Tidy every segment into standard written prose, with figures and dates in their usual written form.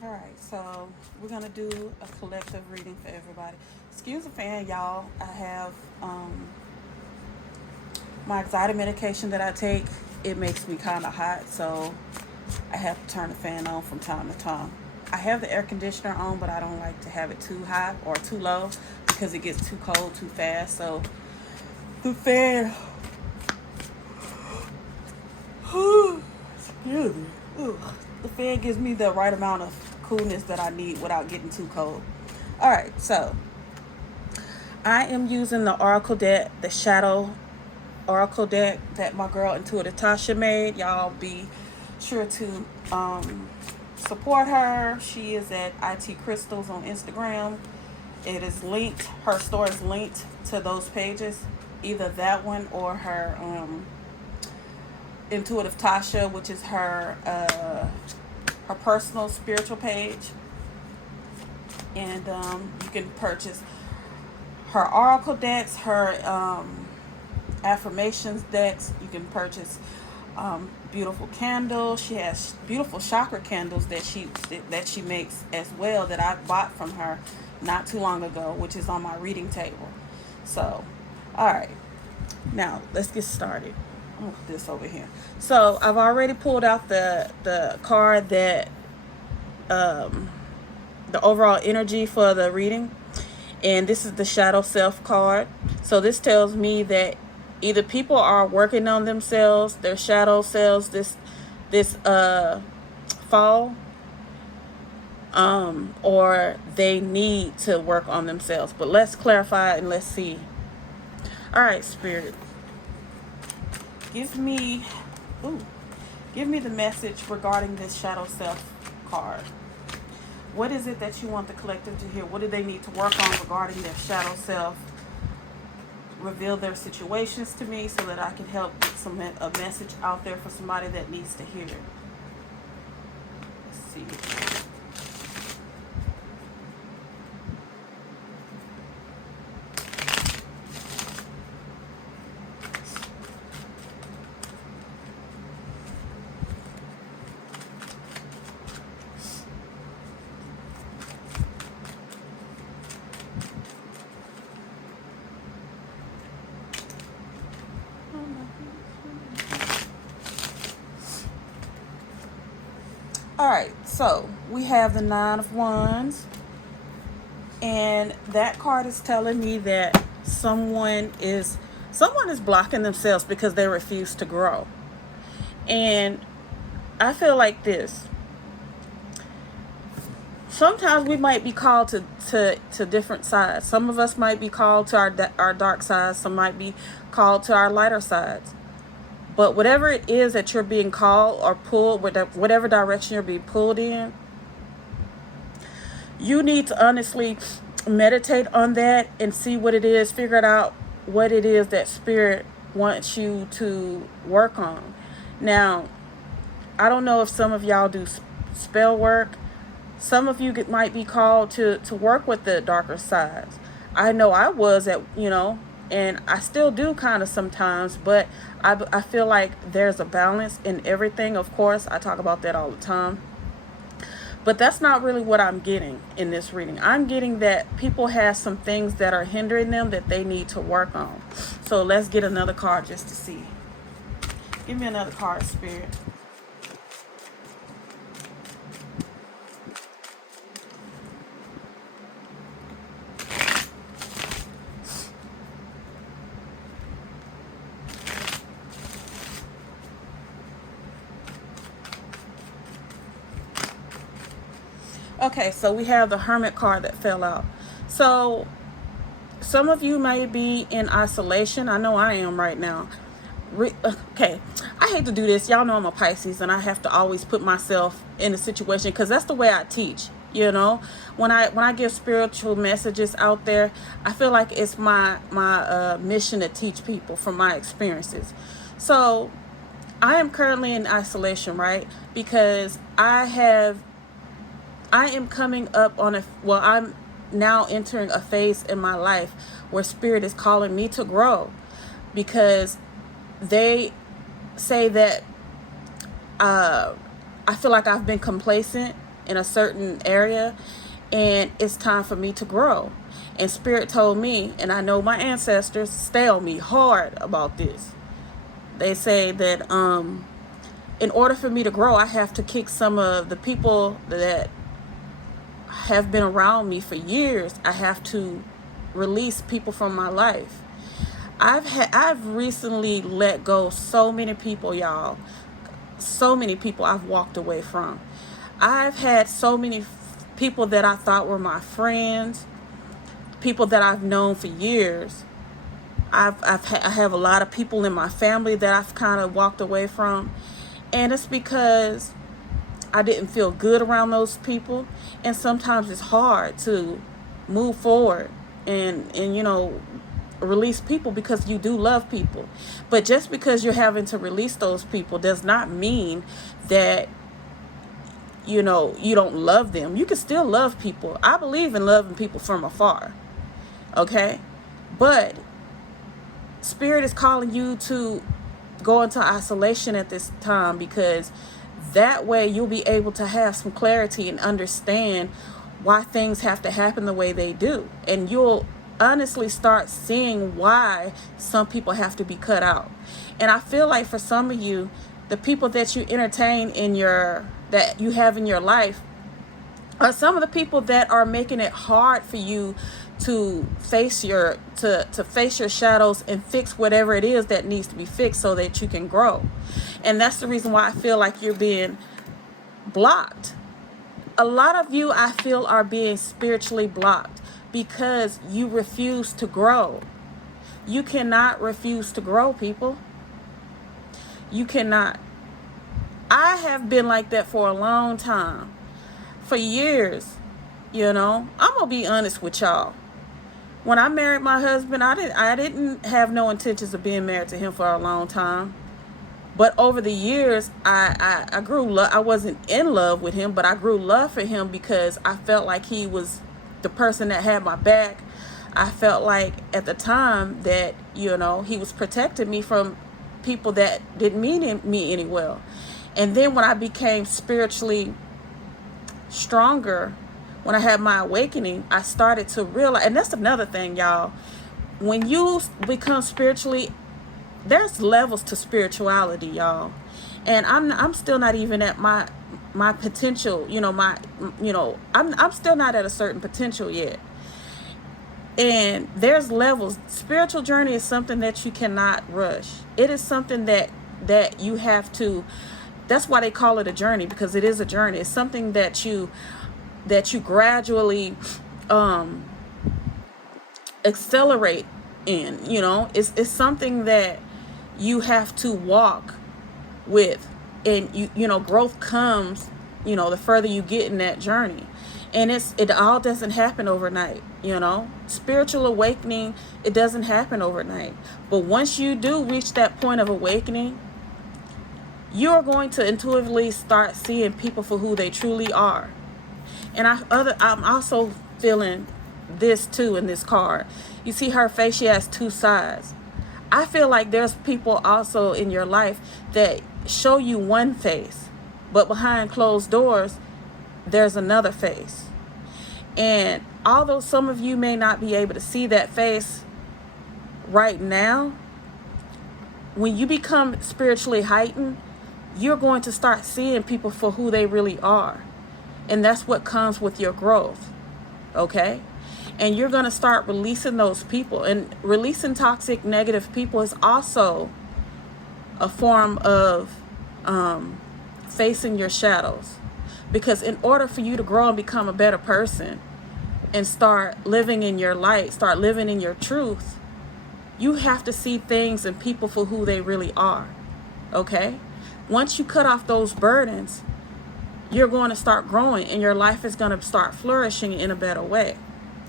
All right, so we're gonna do a collective reading for everybody. Excuse the fan, y'all. I have my anxiety medication that I take. It makes me kind of hot, so I have to turn the fan on from time to time. I have the air conditioner on, but I don't like to have it too high or too low because it gets too cold too fast. So the fan, excuse me, the fan gives me the right amount of coolness that I need without getting too cold. All right, so I am using the Oracle deck, the Shadow Oracle deck that my girl Intuitive Tasha made. Y'all be sure to support her. She is at IT Crystals on Instagram. It is linked, her store is linked to those pages, either that one or her Intuitive Tasha, which is her personal spiritual page. And you can purchase her oracle decks, her affirmations decks. You can purchase beautiful candles. She has beautiful chakra candles that she makes as well, that I bought from her not too long ago, which is on my reading table. So, all right, now let's get started. I'm gonna put this over here. So I've already pulled out the card that the overall energy for the reading, and this is the shadow self card. So this tells me that either people are working on themselves, their shadow selves, this fall, or they need to work on themselves. But let's clarify and let's see. All right, Spirit, give me, ooh, give me the message regarding this shadow self card. What is it that you want the collective to hear? What do they need to work on regarding their shadow self? Reveal their situations to me so that I can help get a message out there for somebody that needs to hear it. Let's see. All right, so we have the Nine of Wands, and that card is telling me that someone is blocking themselves because they refuse to grow. And I feel like this. Sometimes we might be called to different sides. Some of us might be called to our dark sides. Some might be called to our lighter sides. But whatever it is that you're being called or pulled, whatever direction you're being pulled in, you need to honestly meditate on that and see what it is. Figure out what it is that Spirit wants you to work on. Now, I don't know if some of y'all do spell work. Some of you might be called to work with the darker sides. I know I was and I still do kind of sometimes, but I feel like there's a balance in everything. Of course, I talk about that all the time. But that's not really what I'm getting in this reading. I'm getting that people have some things that are hindering them that they need to work on. So let's get another card just to see. Give me another card, Spirit. Okay, so we have the Hermit card that fell out. So some of you may be in isolation. I know I am right now. Okay, I hate to do this. Y'all know I'm a Pisces, and I have to always put myself in a situation because that's the way I teach. When I give spiritual messages out there, I feel like it's my mission to teach people from my experiences. So I am currently in isolation, right? Because I am coming up on I'm now entering a phase in my life where Spirit is calling me to grow, because they say that I feel like I've been complacent in a certain area, and it's time for me to grow. And Spirit told me, and I know my ancestors stay on me hard about this. They say that in order for me to grow, I have to kick some of the people that have been around me for years. I have to release people from my life. I've recently let go so many people, y'all. So many people I've walked away from. I've had so many people that I thought were my friends, people that I've known for years. I have a lot of people in my family that I've kind of walked away from, and it's because I didn't feel good around those people. And sometimes it's hard to move forward and release people, because you do love people. But just because you're having to release those people does not mean that you don't love them. You can still love people. I believe in loving people from afar. Okay? But Spirit is calling you to go into isolation at this time, because that way you'll be able to have some clarity and understand why things have to happen the way they do. And you'll honestly start seeing why some people have to be cut out. And I feel like for some of you, the people that you entertain that you have in your life are some of the people that are making it hard for you to face your shadows and fix whatever it is that needs to be fixed so that you can grow. And that's the reason why I feel like you're being blocked. A lot of you, I feel, are being spiritually blocked because you refuse to grow. You cannot refuse to grow, people. You cannot. I have been like that for a long time. For years, I'm going to be honest with y'all. When I married my husband, I didn't have no intentions of being married to him for a long time. But over the years, I grew I wasn't in love with him, but I grew love for him because I felt like he was the person that had my back. I felt like at the time that, he was protecting me from people that didn't mean me any well. And then when I became spiritually stronger, when I had my awakening, I started to realize, and that's another thing, y'all. When you become spiritually, there's levels to spirituality, y'all. And I'm still not even at my potential, I'm still not at a certain potential yet. And there's levels. Spiritual journey is something that you cannot rush. It is something that you have to, that's why they call it a journey, because it is a journey. It's something that you gradually accelerate in. It's something that you have to walk with, and growth comes the further you get in that journey. And it all doesn't happen overnight. Spiritual awakening, it doesn't happen overnight. But once you do reach that point of awakening, you're going to intuitively start seeing people for who they truly are. And I'm also feeling this too in this card. You see her face, she has two sides. I feel like there's people also in your life that show you one face, but behind closed doors, there's another face. And although some of you may not be able to see that face right now, when you become spiritually heightened, you're going to start seeing people for who they really are. And that's what comes with your growth. Okay? And you're going to start releasing those people. And releasing toxic, negative people is also a form of facing your shadows. Because in order for you to grow and become a better person and start living in your light, start living in your truth, you have to see things and people for who they really are. Okay? Once you cut off those burdens, you're going to start growing, and your life is going to start flourishing in a better way.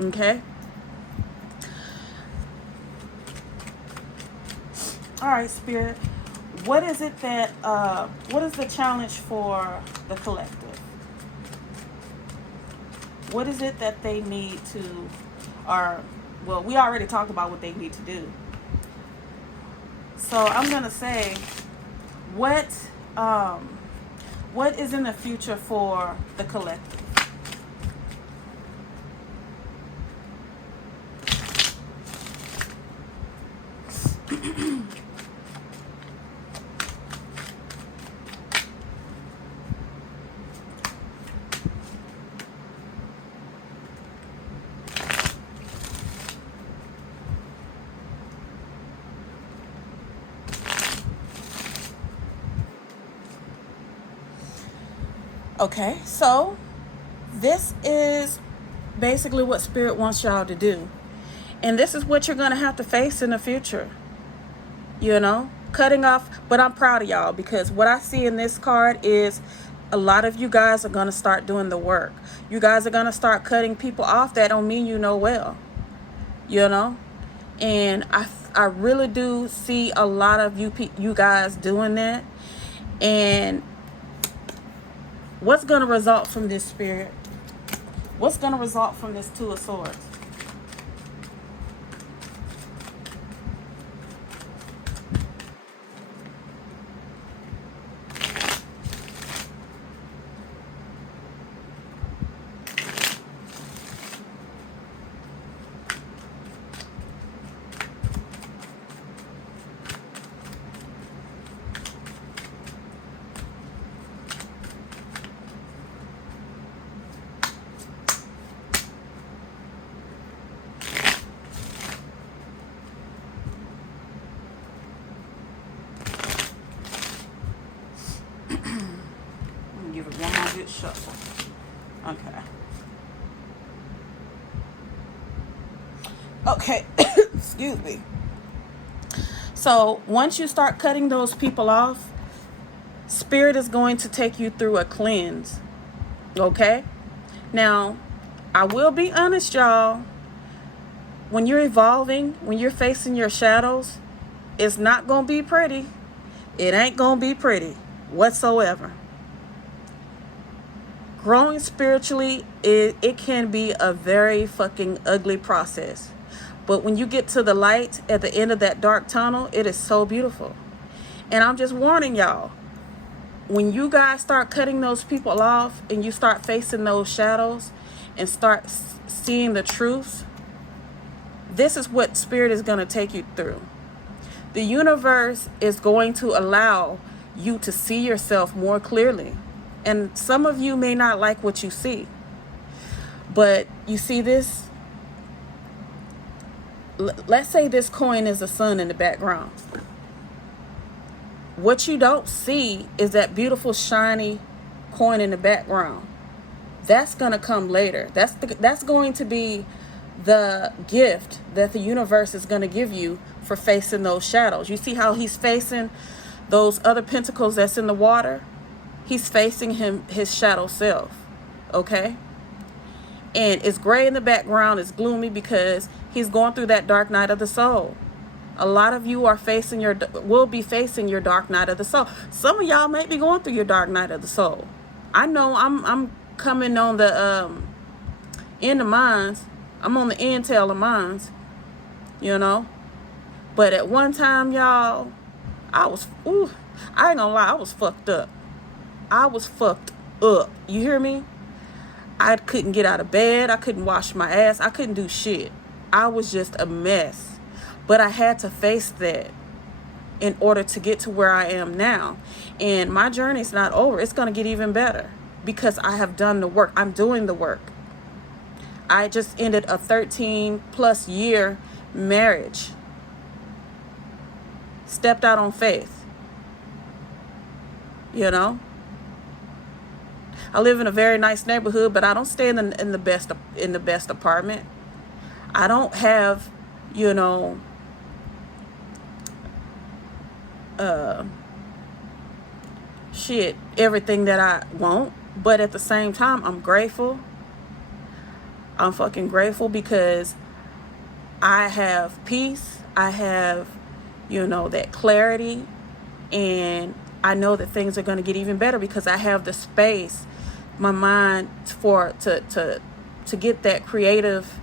Okay? All right, Spirit. What is it that, what is the challenge for the collective? What is it that they need to, well, we already talked about what they need to do. So I'm going to say, what What is in the future for the collective? Okay, so this is basically what Spirit wants y'all to do. And this is what you're going to have to face in the future. You know, cutting off. But I'm proud of y'all, because what I see in this card is a lot of you guys are going to start doing the work. You guys are going to start cutting people off that don't mean you know well. You know? And I really do see a lot of you guys doing that. And what's going to result from this, Spirit? What's going to result from this Two of Swords? Give it one more good shuffle. Okay. Excuse me. So once you start cutting those people off, Spirit is going to take you through a cleanse. Okay? Now, I will be honest, y'all. When you're evolving, when you're facing your shadows, it's not going to be pretty. It ain't going to be pretty whatsoever. Growing spiritually, it can be a very fucking ugly process. But when you get to the light at the end of that dark tunnel, it is so beautiful. And I'm just warning y'all, when you guys start cutting those people off and you start facing those shadows and start seeing the truth, this is what Spirit is going to take you through. The universe is going to allow you to see yourself more clearly. And some of you may not like what you see. But you see this? Let's say this coin is the sun in the background. What you don't see is that beautiful shiny coin in the background. That's going to come later. That's going to be the gift that the universe is going to give you for facing those shadows. You see how he's facing those other pentacles that's in the water? He's facing his shadow self. Okay? And it's gray in the background. It's gloomy because he's going through that dark night of the soul. A lot of you will be facing your dark night of the soul. Some of y'all might be going through your dark night of the soul. I know I'm coming on the end of mines. I'm on the end tail of mines. You know? But at one time, y'all, I ain't gonna lie, I was fucked up. I was fucked up. You hear me? I couldn't get out of bed. I couldn't wash my ass. I couldn't do shit. I was just a mess. But I had to face that in order to get to where I am now. And my journey's not over. It's going to get even better because I have done the work. I'm doing the work. I just ended a 13+ year marriage. Stepped out on faith. You know? I live in a very nice neighborhood, but I don't stay in the best apartment. I don't have, you know, everything that I want. But at the same time, I'm grateful. I'm fucking grateful because I have peace. I have, you know, that clarity. And I know that things are going to get even better because I have the space, my mind to get that creative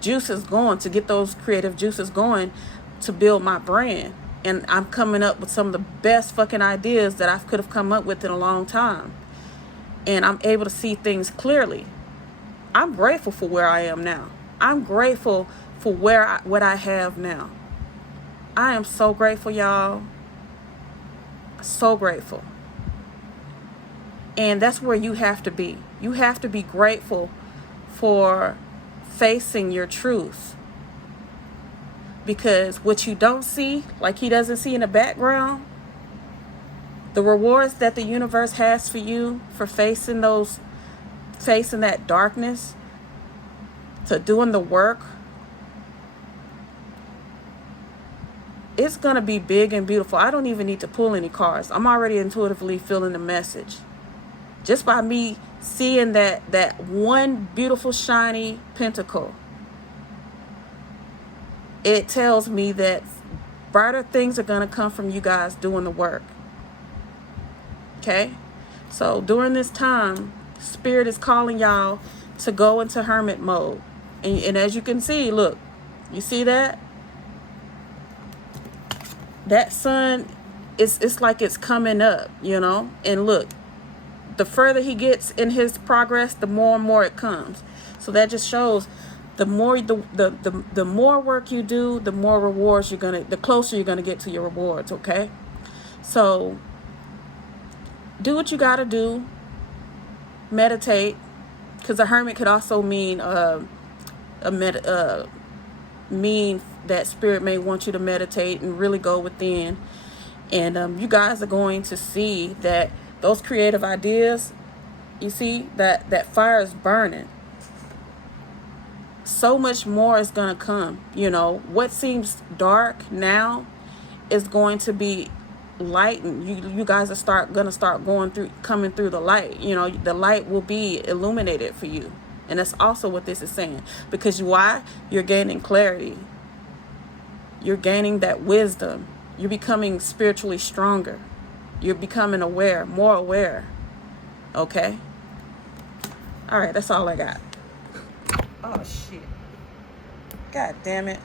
juices going, to get those creative juices going to build my brand. And I'm coming up with some of the best fucking ideas that I could have come up with in a long time. and I'm able to see things clearly. I'm grateful for where I am now. I'm grateful for what I have now. I am so grateful, y'all. So grateful. And that's where you have to be. You have to be grateful for facing your truth. Because what you don't see, like he doesn't see in the background, the rewards that the universe has for you for facing that darkness, to doing the work, it's going to be big and beautiful. I don't even need to pull any cards. I'm already intuitively feeling the message. Just by me seeing that one beautiful shiny pentacle, it tells me that brighter things are going to come from you guys doing the work. Okay? So during this time, Spirit is calling y'all to go into hermit mode. And as you can see, look, you see that? That sun, it's like it's coming up, you know? And look, the further he gets in his progress, the more and more it comes. So that just shows the more the more work you do, the more rewards the closer you're gonna get to your rewards, okay? So do what you gotta do. Meditate, because a hermit could also mean mean that Spirit may want you to meditate and really go within. And you guys are going to see that those creative ideas, you see that fire is burning. So much more is going to come. You know, what seems dark now is going to be lightened. You guys are coming through the light. You know, the light will be illuminated for you. And that's also what this is saying. Because why? You're gaining clarity. You're gaining that wisdom. You're becoming spiritually stronger. You're becoming aware, more aware. Okay? All right, that's all I got. Oh, shit. God damn it.